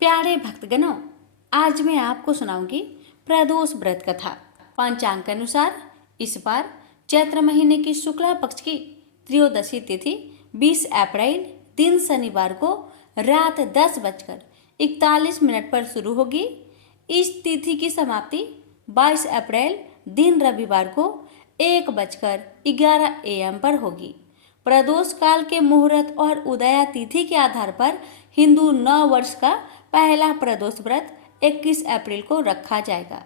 प्यारे भक्तगणों, आज मैं आपको सुनाऊंगी प्रदोष व्रत कथा। पंचांग के अनुसार इस बार चैत्र महीने की शुक्ला पक्ष की त्रयोदशी तिथि 20 अप्रैल दिन शनिवार को रात 10:41 पर शुरू होगी। इस तिथि की समाप्ति 22 अप्रैल दिन रविवार को 1:11 AM पर होगी। प्रदोष काल के मुहूर्त और उदया तिथि के आधार पर हिंदू नव वर्ष का पहला प्रदोष व्रत 21 अप्रैल को रखा जाएगा।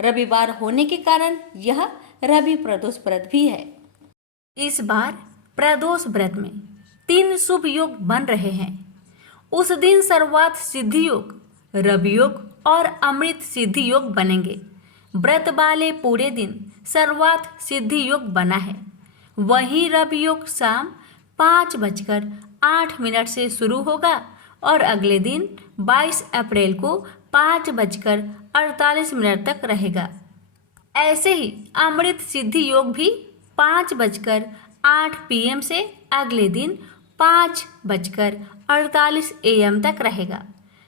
रविवार होने के कारण यह रवि प्रदोष व्रत भी है। इस बार प्रदोष व्रत में 3 शुभ योग बन रहे हैं। उस दिन सर्वार्थ सिद्धि योग, रवि योग और अमृत सिद्धि योग बनेंगे। व्रत वाले पूरे दिन सर्वार्थ सिद्धि योग बना है। वहीं रवि योग शाम 5:08 से शुरू होगा और अगले दिन 22 अप्रैल को 5:48 तक रहेगा। ऐसे ही अमृत सिद्धि योग भी 5:08 PM से अगले दिन 5:48 AM तक रहेगा।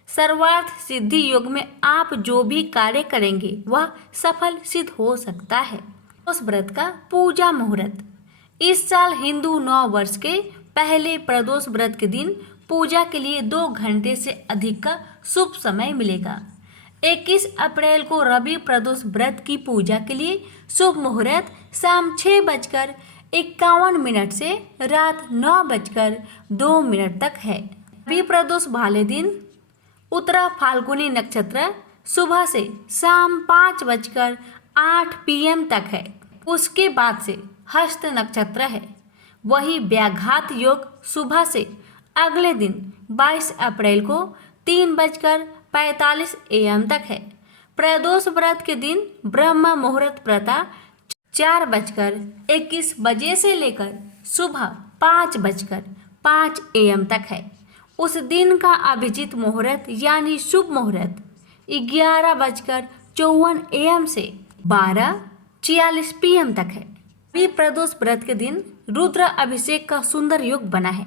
सर्वार्थ सिद्धि योग में आप जो भी कार्य करेंगे वह सफल सिद्ध हो सकता है। उस व्रत का पूजा मुहूर्त। इस साल हिंदू नव वर्ष के पहले प्रदोष व्रत के दिन पूजा के लिए 2 घंटे से अधिक का शुभ समय मिलेगा। 21 अप्रैल को रवि प्रदोष व्रत की पूजा के लिए शुभ मुहूर्त शाम 6:51 से रात 9:02 तक है। रवि प्रदोष वाले दिन उत्तरा फाल्गुनी नक्षत्र सुबह से शाम 5:08 PM तक है। उसके बाद से हस्त नक्षत्र है। वही व्याघात योग सुबह से अगले दिन 22 अप्रैल को 3:45 AM तक है। प्रदोष व्रत के दिन ब्रह्म मुहूर्त प्रातः 4:21 से लेकर सुबह 5:05 AM तक है। उस दिन का अभिजीत मुहूर्त यानी शुभ मुहूर्त 11:54 AM से 12:46 PM तक है। रवि प्रदोष व्रत के दिन रुद्र अभिषेक का सुंदर योग बना है।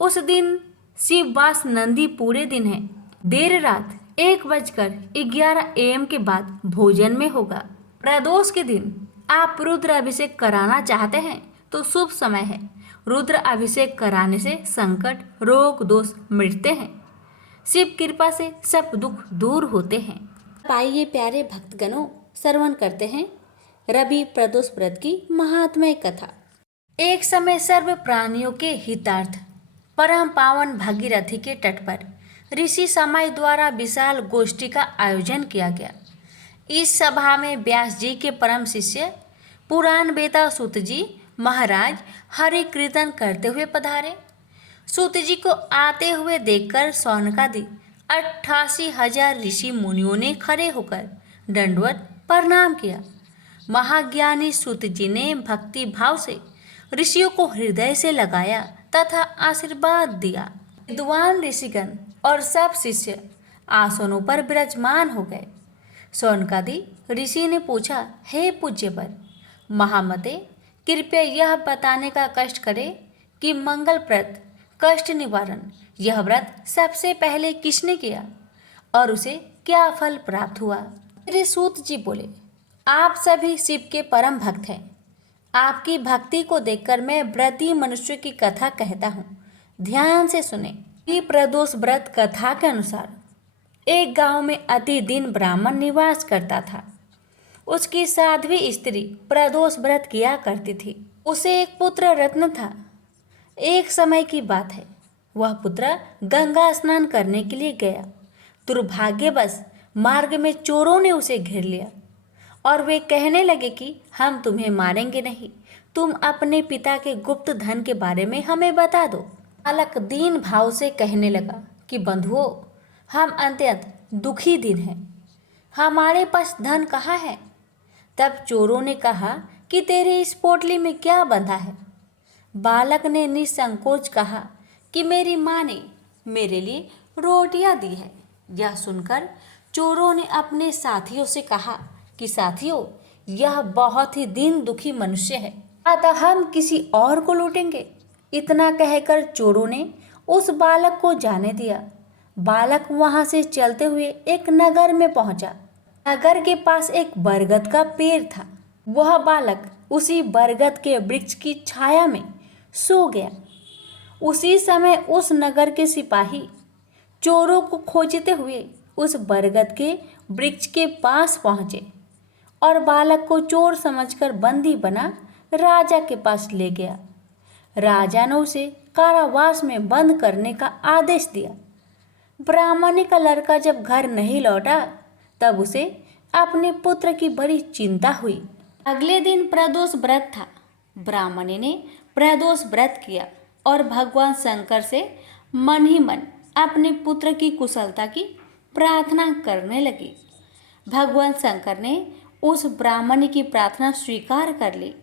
उस दिन शिव वास नंदी पूरे दिन है। देर रात 1:11 AM के बाद भोजन में होगा। प्रदोष के दिन आप रुद्र अभिषेक कराना चाहते हैं तो शुभ समय है। रुद्र अभिषेक कराने से संकट, रोग, दोष मिटते हैं। शिव कृपा से सब दुख दूर होते हैं। आइए प्यारे भक्तगणों, श्रवण करते हैं रवि प्रदोष व्रत की महात्म्य कथा। एक समय सर्व प्राणियों के हितार्थ परम पावन भागीरथी के तट पर ऋषि समय द्वारा विशाल गोष्ठी का आयोजन किया गया। इस सभा में व्यास जी के परम शिष्य पुराण वेता सूत जी महाराज हरि कीर्तन करते हुए पधारे। सूत जी को आते हुए देखकर सौनकादि 88,000 ऋषि मुनियों ने खड़े होकर दंडवत प्रणाम किया। महाज्ञानी सूत जी ने भक्ति भाव से ऋषियों को हृदय से लगाया तथा आशीर्वाद दिया। विद्वान ऋषिगण और सब शिष्य आसनों पर विराजमान हो गए। सौनकादि ऋषि ने पूछा, हे पूज्यवर महामते, कृपया यह बताने का कष्ट करे कि मंगलप्रद कष्ट निवारण यह व्रत सबसे पहले किसने किया और उसे क्या फल प्राप्त हुआ। श्री सूत जी बोले, आप सभी शिव के परम भक्त हैं। आपकी भक्ति को देखकर मैं व्रती मनुष्य की कथा कहता हूँ, ध्यान से सुने। प्रदोष व्रत कथा के अनुसार एक गांव में अति दीन ब्राह्मण निवास करता था। उसकी साध्वी स्त्री प्रदोष व्रत किया करती थी। उसे एक पुत्र रत्न था। एक समय की बात है, वह पुत्र गंगा स्नान करने के लिए गया। दुर्भाग्यवश मार्ग में चोरों ने उसे घेर लिया और वे कहने लगे कि हम तुम्हें मारेंगे नहीं, तुम अपने पिता के गुप्त धन के बारे में हमें बता दो। बालक दीन भाव से कहने लगा कि बंधुओं, हम अत्यंत दुखी दिन हैं, हमारे पास धन कहाँ है। तब चोरों ने कहा कि तेरे इस पोटली में क्या बंधा है। बालक ने निसंकोच कहा कि मेरी माँ ने मेरे लिए रोटियां दी है। यह सुनकर चोरों ने अपने साथियों से कहा कि साथियों, यह बहुत ही दीन दुखी मनुष्य है, अतः हम किसी और को लूटेंगे। इतना कहकर चोरों ने उस बालक को जाने दिया बालक वहां से चलते हुए एक नगर में पहुंचा। नगर के पास एक बरगद का पेड़ था। वह बालक उसी बरगद के वृक्ष की छाया में सो गया। उसी समय उस नगर के सिपाही चोरों को खोजते हुए उस बरगद के वृक्ष के पास पहुंचे और बालक को चोर समझकर बंदी बना राजा के पास ले गया। राजा ने उसे कारावास में बंद करने का आदेश दिया। ब्राह्मणी का लड़का जब घर नहीं लौटा तब उसे अपने पुत्र की बड़ी चिंता हुई। अगले दिन प्रदोष व्रत था। ब्राह्मणी ने प्रदोष व्रत किया और भगवान शंकर से मन ही मन अपने पुत्र की कुशलता की प्रार्थना करने लगी। भगवान शंकर ने उस ब्राह्मणी की प्रार्थना स्वीकार कर ली।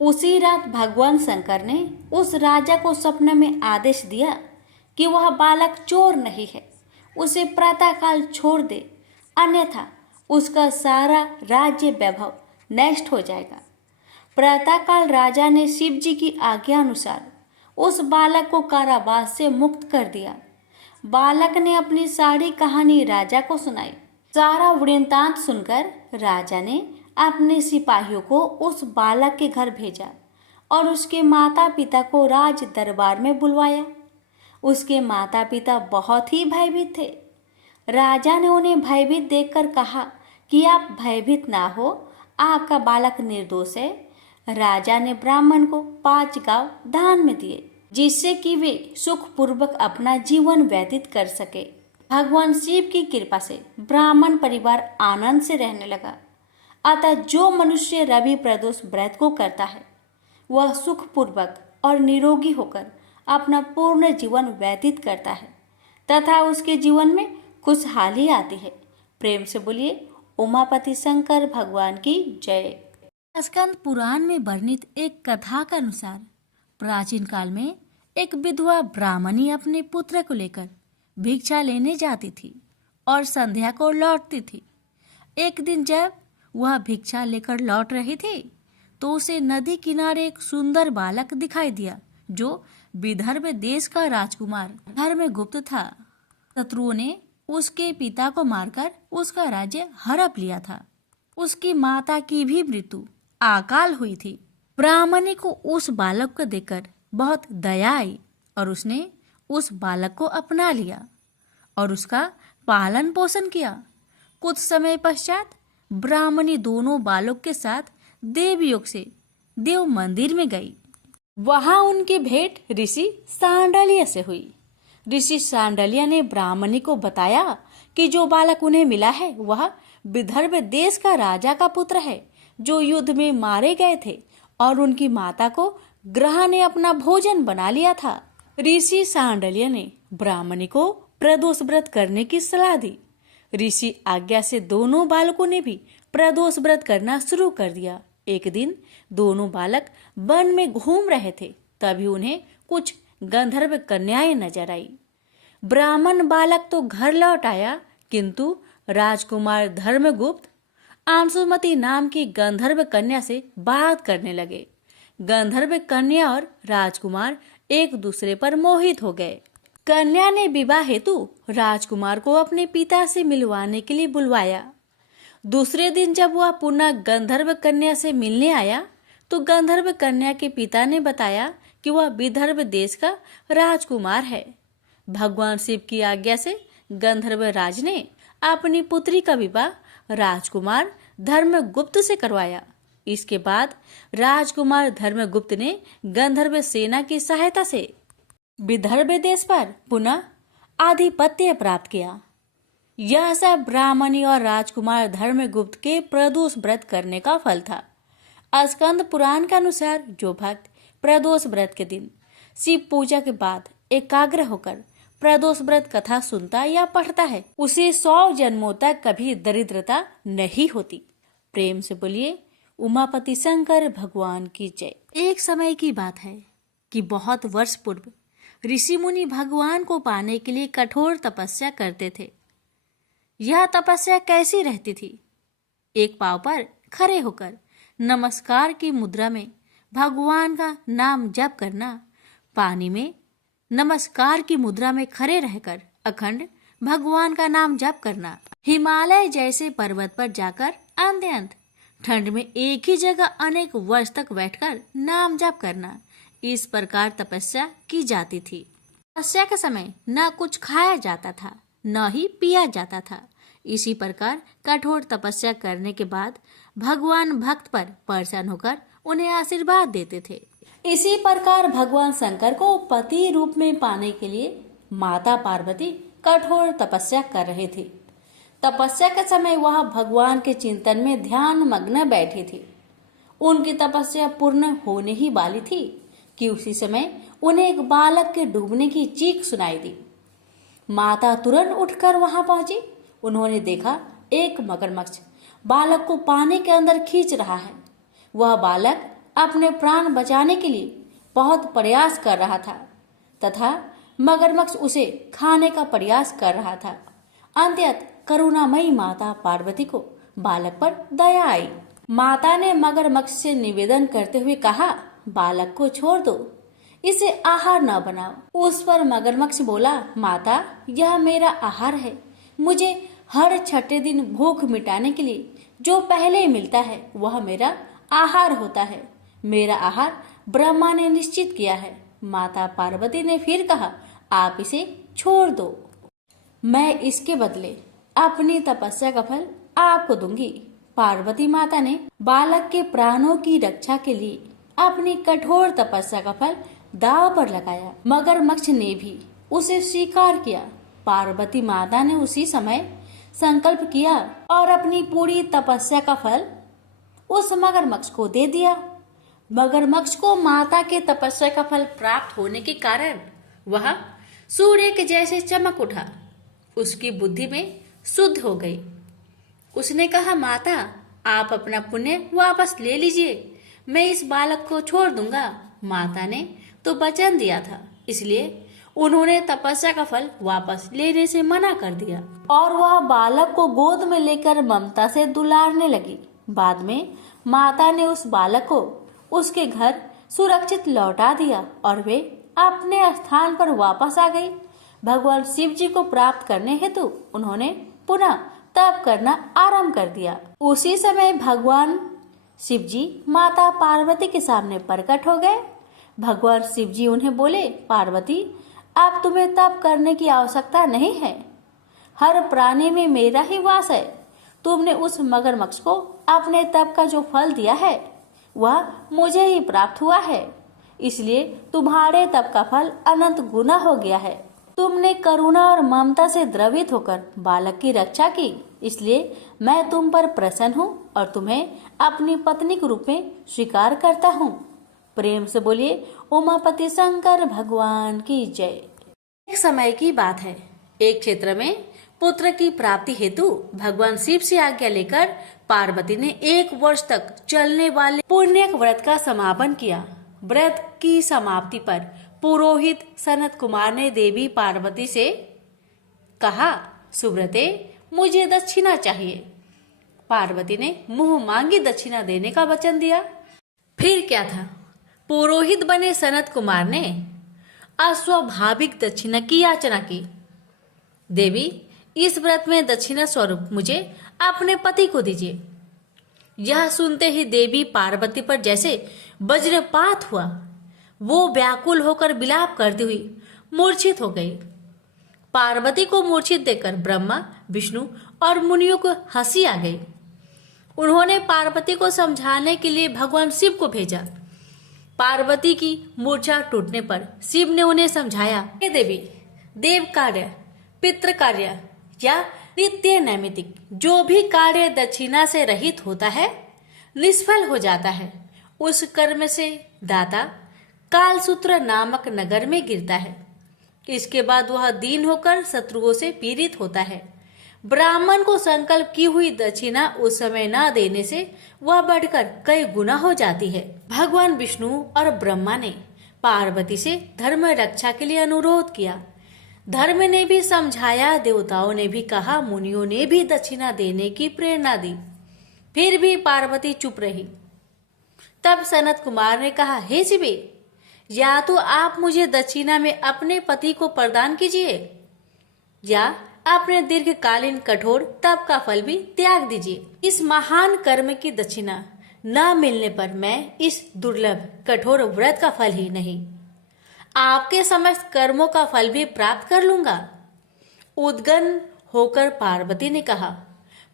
उसी रात भगवान शंकर ने उस राजा को सपने में आदेश दिया कि वह बालक चोर नहीं है, उसे प्रातःकाल छोड़ दे, अन्यथा उसका सारा राज्य वैभव नष्ट हो जाएगा। प्रातःकाल राजा ने शिव जी की आज्ञा अनुसार उस बालक को कारावास से मुक्त कर दिया। बालक ने अपनी सारी कहानी राजा को सुनाई। सारा वृत्तांत सुनकर राजा ने अपने सिपाहियों को उस बालक के घर भेजा और उसके माता पिता को राज दरबार में बुलवाया। उसके माता पिता बहुत ही भयभीत थे। राजा ने उन्हें भयभीत देखकर कहा कि आप भयभीत ना हो, आपका बालक निर्दोष है। राजा ने ब्राह्मण को 5 गांव दान में दिए जिससे कि वे सुखपूर्वक अपना जीवन व्यतीत कर सके। भगवान शिव की कृपा से ब्राह्मण परिवार आनंद से रहने लगा। अतः जो मनुष्य रवि प्रदोष व्रत को करता है वह सुखपूर्वक और निरोगी होकर अपना पूर्ण जीवन व्यतीत करता है तथा उसके जीवन में खुशहाली आती है। प्रेम से बोलिए उमापति शंकर भगवान की जय। स्कंद पुराण में वर्णित एक कथा के अनुसार प्राचीन काल में एक विधवा ब्राह्मणी अपने पुत्र को लेकर भिक्षा लेने जाती थी और संध्या को लौटती थी। एक दिन जब वह भिक्षा लेकर लौट रही थी तो उसे नदी किनारे एक सुंदर बालक दिखाई दिया जो विदर्भ देश का राजकुमार धर्मगुप्त था। शत्रुओं ने उसके पिता को मारकर उसका राज्य हड़प लिया था। उसकी माता की भी मृत्यु अकाल हुई थी। ब्राह्मणी को उस बालक को देखकर बहुत दया आई और उसने उस बालक को अपना लिया और उसका पालन पोषण किया। कुछ समय पश्चात ब्राह्मणी दोनों बालक के साथ देवयोग से देव मंदिर में गई। वहां उनकी भेंट ऋषि सांडल्य से हुई। ऋषि सांडल्य ने ब्राह्मणी को बताया कि जो बालक उन्हें मिला है वह विदर्भ देश का राजा का पुत्र है जो युद्ध में मारे गए थे और उनकी माता को ग्रह ने अपना भोजन बना लिया था। ऋषि सांडल्य ने ब्राह्मणी को प्रदोष व्रत करने की सलाह दी। ऋषि आज्ञा से दोनों बालकों ने भी प्रदोष व्रत करना शुरू कर दिया। एक दिन दोनों बालक वन में घूम रहे थे, तभी उन्हें कुछ गंधर्व कन्याएं नजर आई। ब्राह्मण बालक तो घर लौट आया, किंतु राजकुमार धर्मगुप्त अंशुमति नाम की गंधर्व कन्या से बात करने लगे। गंधर्व कन्या और राजकुमार एक दूसरे पर मोहित हो गए। कन्या ने विवाह हेतु राजकुमार को अपने पिता से मिलवाने के लिए बुलवाया। दूसरे दिन जब वह पुनः गंधर्व कन्या से मिलने आया तो गंधर्व कन्या के पिता ने बताया कि वह विदर्भ देश का राजकुमार है। भगवान शिव की आज्ञा से गंधर्व राज ने अपनी पुत्री का विवाह राजकुमार धर्मगुप्त से करवाया। इसके बाद राजकुमार धर्मगुप्त ने गंधर्व सेना की सहायता से विदर्भ देश पर पुनः आधिपत्य प्राप्त किया। यह सब ब्राह्मणी और राजकुमार धर्मगुप्त के प्रदोष व्रत करने का फल था। स्कंद पुराण के अनुसार जो भक्त प्रदोष व्रत के दिन शिव पूजा के बाद एकाग्र होकर प्रदोष व्रत कथा सुनता या पढ़ता है उसे 100 जन्मों तक कभी दरिद्रता नहीं होती। प्रेम से बोलिए उमापति शंकर भगवान की जय। एक समय की बात है कि बहुत वर्ष पूर्व ऋषि मुनि भगवान को पाने के लिए कठोर तपस्या करते थे। यह तपस्या कैसी रहती थी? एक पांव पर खड़े होकर नमस्कार की मुद्रा में भगवान का नाम जप करना, पानी में नमस्कार की मुद्रा में खड़े रहकर अखंड भगवान का नाम जप करना, हिमालय जैसे पर्वत पर जाकर अत्यंत ठंड में एक ही जगह अनेक वर्ष तक बैठकर नाम जप करना, इस प्रकार तपस्या की जाती थी। तपस्या के समय न कुछ खाया जाता था न ही पिया जाता था। इसी प्रकार कठोर तपस्या करने के बाद भगवान भक्त पर प्रसन्न होकर उन्हें आशीर्वाद देते थे। इसी प्रकार भगवान शंकर को पति रूप में पाने के लिए माता पार्वती कठोर तपस्या कर रहे थे। तपस्या के समय वह भगवान के चिंतन में ध्यान मग्न बैठी थी। उनकी तपस्या पूर्ण होने ही वाली थी कि उसी समय उन्हें एक बालक के डूबने की चीख सुनाई दी। माता तुरंत उठकर वहां पहुंची। उन्होंने देखा एक मगरमच्छ बालक को पानी के अंदर खींच रहा है। वह बालक अपने प्राण बचाने के लिए बहुत प्रयास कर रहा था तथा मगरमच्छ उसे खाने का प्रयास कर रहा था। अंततः करुणामयी माता पार्वती को बालक पर दया आई। माता ने मगरमच्छ से निवेदन करते हुए कहा, बालक को छोड़ दो, इसे आहार न बनाओ। उस पर मगरमच्छ बोला, माता यह मेरा आहार है। मुझे हर छठे दिन भूख मिटाने के लिए जो पहले मिलता है वह मेरा आहार होता है। मेरा आहार ब्रह्मा ने निश्चित किया है। माता पार्वती ने फिर कहा, आप इसे छोड़ दो, मैं इसके बदले अपनी तपस्या का फल आपको दूंगी। पार्वती माता ने बालक के प्राणों की रक्षा के लिए अपनी कठोर तपस्या का फल दांव पर लगाया। मगरमच्छ ने भी उसे स्वीकार किया। पार्वती माता ने उसी समय संकल्प किया और अपनी पूरी तपस्या का फल उस मगरमच्छ को दे दिया। मगरमच्छ को माता के तपस्या का फल प्राप्त होने के कारण वह सूर्य के जैसे चमक उठा। उसकी बुद्धि में शुद्ध हो गई। उसने कहा, माता आप अपना पुण्य वापस ले लीजिए, मैं इस बालक को छोड़ दूंगा। माता ने तो वचन दिया था, इसलिए उन्होंने तपस्या का फल वापस लेने से मना कर दिया और वह बालक को गोद में लेकर ममता से दुलारने लगी। बाद में माता ने उस बालक को उसके घर सुरक्षित लौटा दिया और वे अपने स्थान पर वापस आ गई। भगवान शिव जी को प्राप्त करने हेतु उन्होंने पुनः तप करना आरंभ कर दिया। उसी समय भगवान शिव जी माता पार्वती के सामने प्रकट हो गए। भगवान शिव जी उन्हें बोले, पार्वती अब तुम्हें तप करने की आवश्यकता नहीं है। हर प्राणी में मेरा ही वास है। तुमने उस मगरमच्छ को अपने तप का जो फल दिया है वह मुझे ही प्राप्त हुआ है, इसलिए तुम्हारे तप का फल अनंत गुना हो गया है। तुमने करुणा और ममता से द्रवित होकर बालक की रक्षा की, इसलिए मैं तुम पर प्रसन्न हूँ और तुम्हें अपनी पत्नी के रूप में स्वीकार करता हूँ। प्रेम से बोलिए उमापति शंकर भगवान की जय। एक समय की बात है, एक क्षेत्र में पुत्र की प्राप्ति हेतु भगवान शिव से आज्ञा लेकर पार्वती ने 1 वर्ष तक चलने वाले पुण्य व्रत का समापन किया। व्रत की समाप्ति पर पुरोहित सनत कुमार ने देवी पार्वती से कहा, सुब्रते मुझे दक्षिणा चाहिए। पार्वती ने मुंह मांगी दक्षिणा देने का वचन दिया। फिर क्या था, पुरोहित बने सनत कुमार ने अस्वाभाविक दक्षिणा की याचना की। देवी इस व्रत में दक्षिणा स्वरूप मुझे अपने पति को दीजिए। यह सुनते ही देवी पार्वती पर जैसे वज्रपात हुआ। वो व्याकुल होकर विलाप करती हुई मूर्छित हो गई। पार्वती को मूर्छित देखकर ब्रह्मा, विष्णु और मुनियों को हंसी आ गई। उन्होंने पार्वती को समझाने के लिए भगवान शिव को भेजा। पार्वती की मूर्छा टूटने पर शिव ने उन्हें समझाया, हे देवी, देव कार्य, पितृ कार्य या नित्य नैमित्तिक जो भी कार्य दक्षिणा से रहित होता है निष्फल हो जाता है। उस कर्म से दाता कालसूत्र नामक नगर में गिरता है। इसके बाद वह दीन होकर शत्रुओं से पीड़ित होता है। ब्राह्मण को संकल्प की हुई दक्षिणा उस समय न देने से वह बढ़कर कई गुना हो जाती है। भगवान विष्णु और ब्रह्मा ने पार्वती से धर्म रक्षा के लिए अनुरोध किया। धर्म ने भी समझाया, देवताओं ने भी कहा, मुनियों ने भी दक्षिणा देने की प्रेरणा दी। फिर भी पार्वती चुप रही। तब सनत कुमार ने कहा, हे शिवे, या तो आप मुझे दक्षिणा में अपने पति को प्रदान कीजिए या अपने दीर्घकालीन कठोर तप का फल भी त्याग दीजिए। इस महान कर्म की दक्षिणा न मिलने पर मैं इस दुर्लभ कठोर व्रत का फल ही नहीं, आपके समस्त कर्मों का फल भी प्राप्त कर लूंगा। उद्गन होकर पार्वती ने कहा,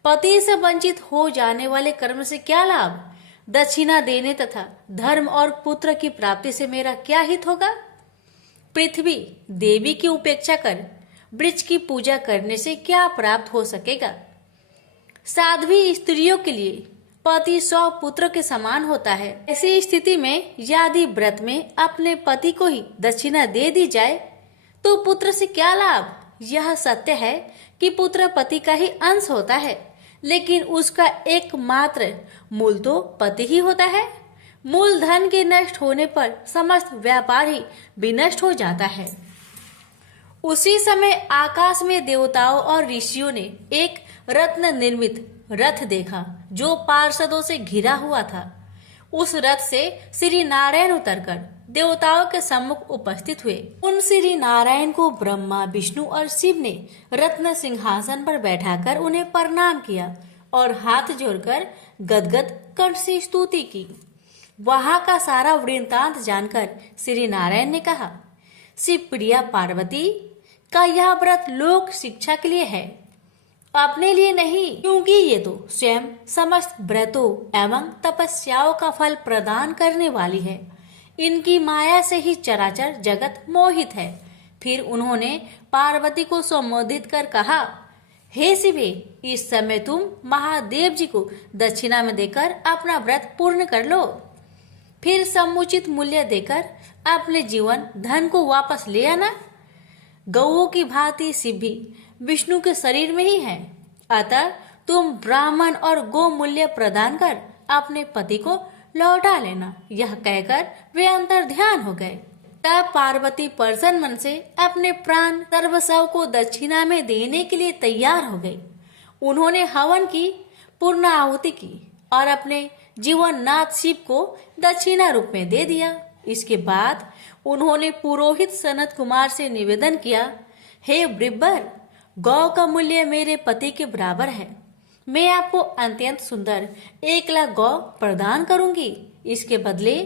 पति से वंचित हो जाने वाले कर्म से क्या लाभ? दक्षिणा देने तथा धर्म और पुत्र की प्राप्ति से मेरा क्या हित होगा? पृथ्वी देवी की उपेक्षा कर वृक्ष की पूजा करने से क्या प्राप्त हो सकेगा? साध्वी स्त्रियों के लिए पति 100 पुत्र के समान होता है। ऐसी स्थिति में यदि व्रत में अपने पति को ही दक्षिणा दे दी जाए तो पुत्र से क्या लाभ? यह सत्य है कि पुत्र पति का ही अंश होता है, लेकिन उसका एकमात्र मूल तो पति ही होता है। मूल धन के नष्ट होने पर समस्त व्यापार ही विनष्ट हो जाता है। उसी समय आकाश में देवताओं और ऋषियों ने एक रत्न निर्मित रथ देखा जो पार्षदों से घिरा हुआ था। उस रथ से श्री नारायण उतरकर देवताओं के सम्मुख उपस्थित हुए। उन श्री नारायण को ब्रह्मा, विष्णु और शिव ने रत्न सिंहासन पर बैठाकर उन्हें प्रणाम किया और हाथ जोड़कर गदगद कंठ से स्तुति की। वहां का सारा वृत्तांत जानकर श्री नारायण ने कहा, शिव प्रिया पार्वती का यह व्रत लोक शिक्षा के लिए है, अपने लिए नहीं, क्योंकि ये तो स्वयं समस्त व्रतों एवं तपस्याओं का फल प्रदान करने वाली है। इनकी माया से ही चराचर जगत मोहित है। फिर उन्होंने पार्वती को संबोधित कर कहा, हे शिवे, इस समय तुम महादेव जी को दक्षिणा में देकर अपना व्रत पूर्ण कर लो। फिर समुचित मूल्य देकर अपने जीवन धन को वापस ले आना। गौओं की भांति शिव भी विष्णु के शरीर में ही है, अतः तुम ब्राह्मण और गो मूल्य प्रदान कर अपने पति को लौटा लेना। यह कहकर वे अंतर ध्यान हो गए। तब पार्वती प्रसन्न मन से अपने प्राण सर्वस्व को दक्षिणा में देने के लिए तैयार हो गई। उन्होंने हवन की पूर्ण आहुति की और अपने जीवन नाथ शिव को दक्षिणा रूप में दे दिया। इसके बाद उन्होंने पुरोहित सनत कुमार से निवेदन किया, हे ब्रिब्बर, गौ का मूल्य मेरे पति के बराबर है। मैं आपको अत्यंत सुंदर 1 लाख गौ प्रदान करूंगी। इसके बदले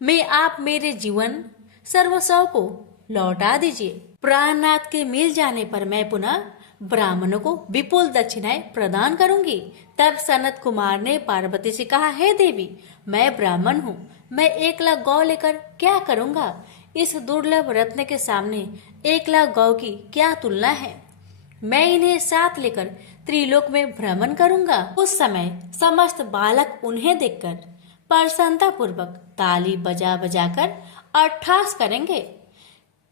में आप मेरे जीवन सर्वस्व को लौटा दीजिए। प्राणनाथ के मिल जाने पर मैं पुनः ब्राह्मणों को विपुल दक्षिणाएं प्रदान करूंगी। तब सनत कुमार ने पार्वती से कहा, हे देवी, मैं ब्राह्मण हूँ, मैं 1 लाख गौ लेकर क्या करूंगा? इस दुर्लभ रत्न के सामने 1 लाख गौ की क्या तुलना है? मैं इन्हें साथ लेकर त्रिलोक में भ्रमण करूंगा। उस समय समस्त बालक उन्हें देखकर प्रसन्नता पूर्वक ताली बजा बजाकर अट्ठास करेंगे।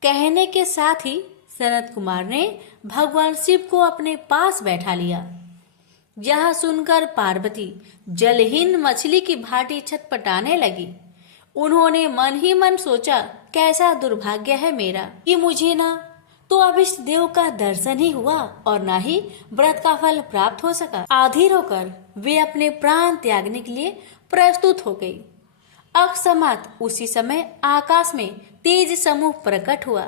कहने के साथ ही सनत कुमार ने भगवान शिव को अपने पास बैठा लिया। यह सुनकर पार्वती जलहीन मछली की भांति छटपटाने लगी। उन्होंने मन ही मन सोचा, कैसा दुर्भाग्य है मेरा कि मुझे ना तो अभिष्ट देव का दर्शन ही हुआ और ना ही व्रत का फल प्राप्त हो सका। आधीर होकर वे अपने प्राण त्यागने के लिए प्रस्तुत हो गई। अकस्मात उसी समय आकाश में तेज समूह प्रकट हुआ।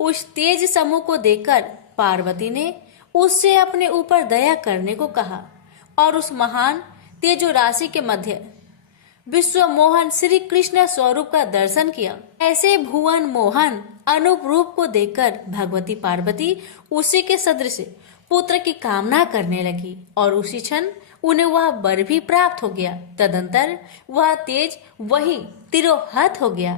उस तेज समूह को देखकर पार्वती ने उससे अपने ऊपर दया करने को कहा और उस महान तेजो राशि के मध्य विश्व मोहन श्री कृष्ण स्वरूप का दर्शन किया। ऐसे भुवन मोहन अनूप रूप को देखकर भगवती पार्वती उसी के सदृश पुत्र की कामना करने लगी और उसी क्षण उन्हें वह वर भी प्राप्त हो गया। तदंतर वह तेज वही तिरोहत हो गया।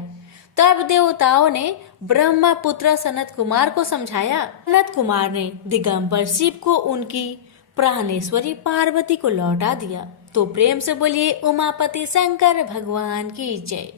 तब देवताओं ने ब्रह्मा पुत्र सनत कुमार को समझाया। सनत कुमार ने दिगंबर शिव को उनकी प्राणेश्वरी पार्वती को लौटा दिया। तो प्रेम से बोलिए उमापति शंकर भगवान की जय।